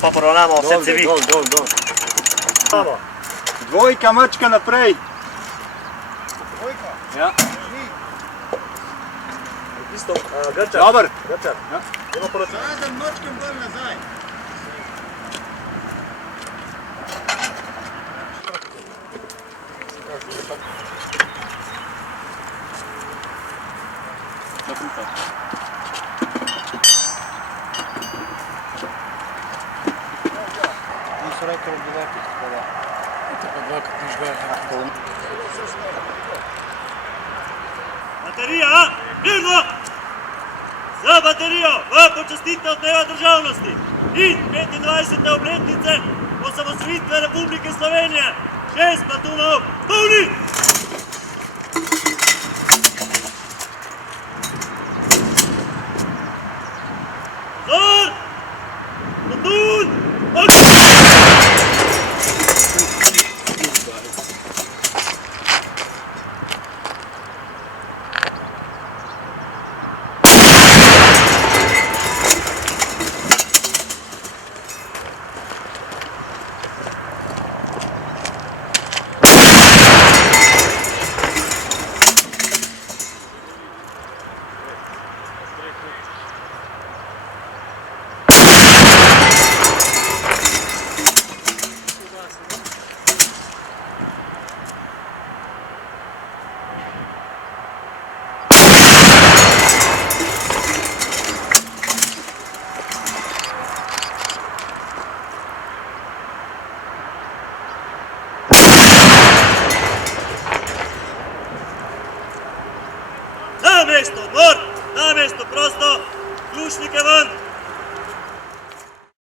Pa poravnamo vse cevi. Dol. Dvojka, mačka naprej. Dvojka? Ja. Grčar. Dobar. Grčar. Zadem mačkem bolj nazaj. Niso rekli, da bi nekaj tako. Tako dvakrat niš gledal. Baterija, mirno! Za baterijo v počastitev dneva državnosti in 25. obletnice osamosvojitve Republike Slovenije 6 platunov polni! Zor! Platun! Na mesto odmor, na mesto prosto, ključnike ven!